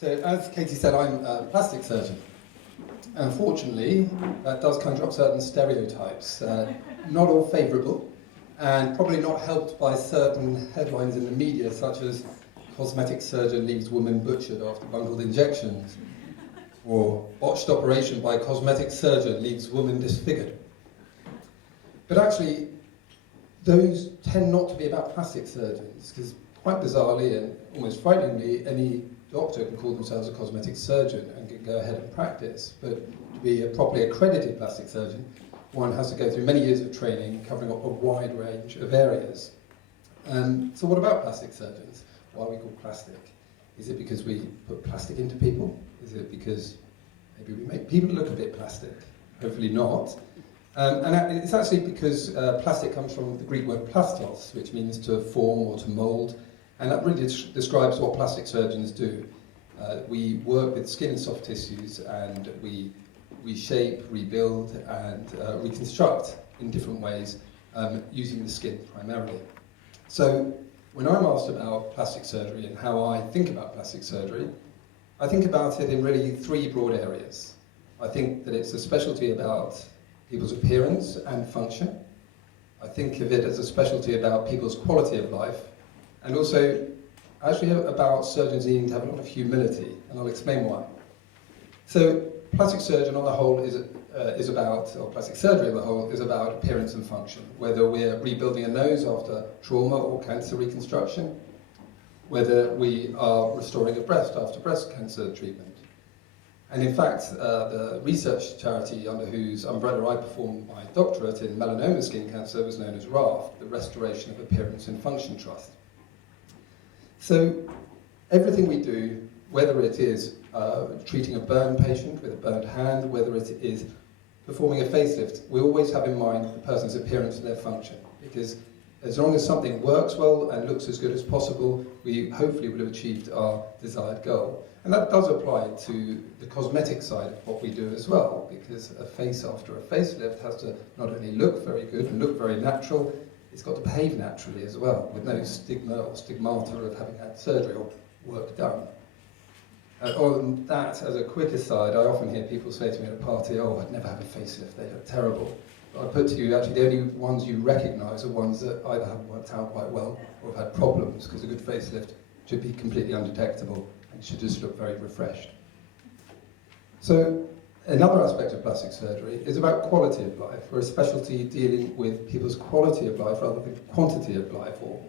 So, as Katie said, I'm a plastic surgeon. Unfortunately, that does conjure up certain stereotypes, not all favourable, and probably not helped by certain headlines in the media, such as cosmetic surgeon leaves woman butchered after bungled injections, or botched operation by cosmetic surgeon leaves woman disfigured. But actually, those tend not to be about plastic surgeons, because quite bizarrely and almost frighteningly, any doctor can call themselves a cosmetic surgeon and can go ahead and practice. But to be a properly accredited plastic surgeon, one has to go through many years of training covering up a wide range of areas. So what about plastic surgeons? Why are we called plastic? Is it because we put plastic into people? Is it because maybe we make people look a bit plastic? Hopefully not. And it's actually because plastic comes from the Greek word plastos, which means to form or to mould, and that really describes what plastic surgeons do. We work with skin and soft tissues, and we reshape, rebuild, and reconstruct in different ways using the skin primarily. So when I'm asked about plastic surgery and how I think about plastic surgery, I think about it in really three broad areas. I think that it's a specialty about people's appearance and function. I think of it as a specialty about people's quality of life, and also actually about surgeons needing to have a lot of humility, and I'll explain why. So plastic surgeon on the whole is about, or plastic surgery on the whole, is about appearance and function, whether we're rebuilding a nose after trauma or cancer reconstruction, whether we are restoring a breast after breast cancer treatment. And in fact, the research charity under whose umbrella I performed my doctorate in melanoma skin cancer was known as RAFT, the Restoration of Appearance and Function Trust. So everything we do, whether it is treating a burned patient with a burned hand, whether it is performing a facelift, we always have in mind the person's appearance and their function, because as long as something works well and looks as good as possible, we hopefully would have achieved our desired goal. And that does apply to the cosmetic side of what we do as well, because a face after a facelift has to not only look very good and look very natural, it's got to behave naturally as well, with no stigma or stigmata of having had surgery or work done. On that, as a quick aside, I often hear people say to me at a party, "Oh, I'd never have a facelift, they look terrible." But I put to you, actually, the only ones you recognise are ones that either haven't worked out quite well or have had problems, because a good facelift should be completely undetectable and should just look very refreshed. So, another aspect of plastic surgery is about quality of life. We're a specialty dealing with people's quality of life rather than quantity of life or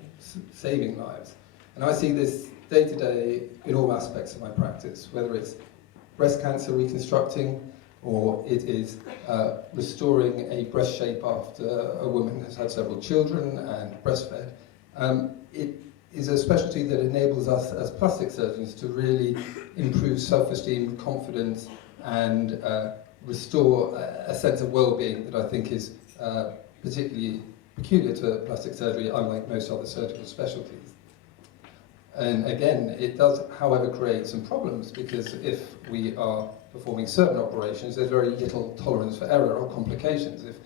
saving lives. And I see this day to day in all aspects of my practice, whether it's breast cancer reconstructing or it is restoring a breast shape after a woman has had several children and breastfed. It is a specialty that enables us as plastic surgeons to really improve self-esteem, confidence, and restore a sense of well-being that I think is particularly peculiar to plastic surgery, unlike most other surgical specialties. And again, it does, however, create some problems, because if we are performing certain operations, there's very little tolerance for error or complications. If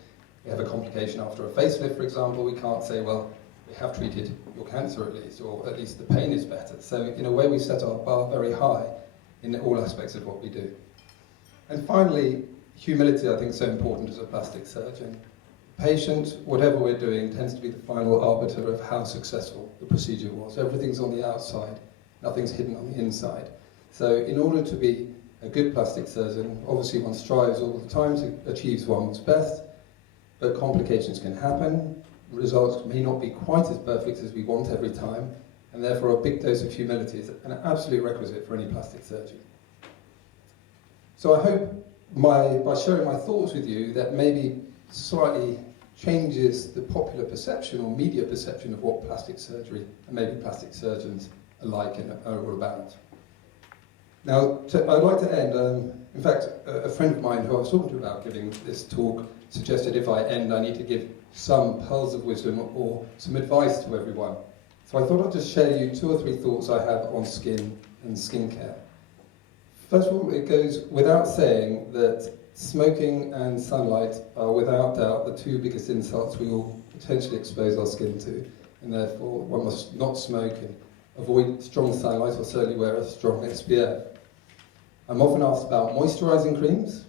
we have a complication after a facelift, for example, we can't say, well, we have treated your cancer at least, or at least the pain is better. So in a way, we set our bar very high in all aspects of what we do. And finally, humility, I think, is so important as a plastic surgeon. Patient, whatever we're doing, tends to be the final arbiter of how successful the procedure was. Everything's on the outside, nothing's hidden on the inside. So in order to be a good plastic surgeon, obviously one strives all the time to achieve one's best, but complications can happen, results may not be quite as perfect as we want every time, and therefore a big dose of humility is an absolute requisite for any plastic surgeon. So I hope by sharing my thoughts with you that maybe slightly changes the popular perception or media perception of what plastic surgery and maybe plastic surgeons are like and are all about. Now, I'd like to end, in fact, a friend of mine who I was talking to about giving this talk suggested if I end I need to give some pearls of wisdom or some advice to everyone. So I thought I'd just share you 2 or 3 thoughts I have on skin and skincare. First of all, it goes without saying that smoking and sunlight are without doubt the 2 biggest insults we all potentially expose our skin to, and therefore one must not smoke and avoid strong sunlight or certainly wear a strong SPF. I'm often asked about moisturising creams.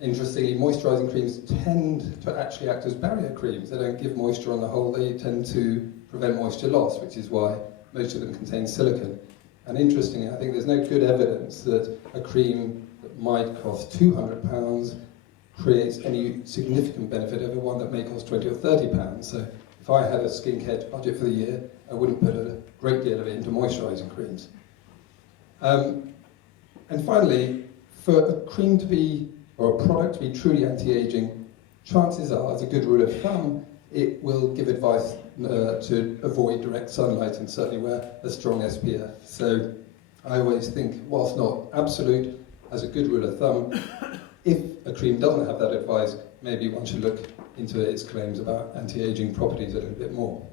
Interestingly, moisturising creams tend to actually act as barrier creams. They don't give moisture on the whole, they tend to prevent moisture loss, which is why most of them contain silicone. And interestingly, I think there's no good evidence that a cream that might cost £200 creates any significant benefit over one that may cost £20 or £30. So if I had a skincare budget for the year, I wouldn't put a great deal of it into moisturising creams. And finally, for a cream to be, or a product to be truly anti-aging, chances are, as a good rule of thumb, it will give advice to avoid direct sunlight and certainly wear a strong SPF. So I always think, whilst not absolute, as a good rule of thumb, if a cream doesn't have that advice, maybe one should look into its claims about anti-aging properties a little bit more.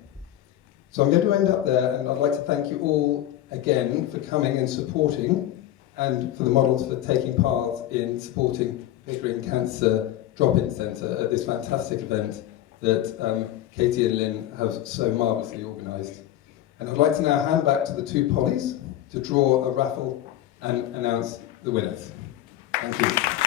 So I'm going to end up there, and I'd like to thank you all again for coming and supporting, and for the models for taking part in supporting Pickering Cancer Drop-In Centre at this fantastic event that Katie and Lynn have so marvellously organised. And I'd like to now hand back to the two Pollys to draw a raffle and announce the winners. Thank you.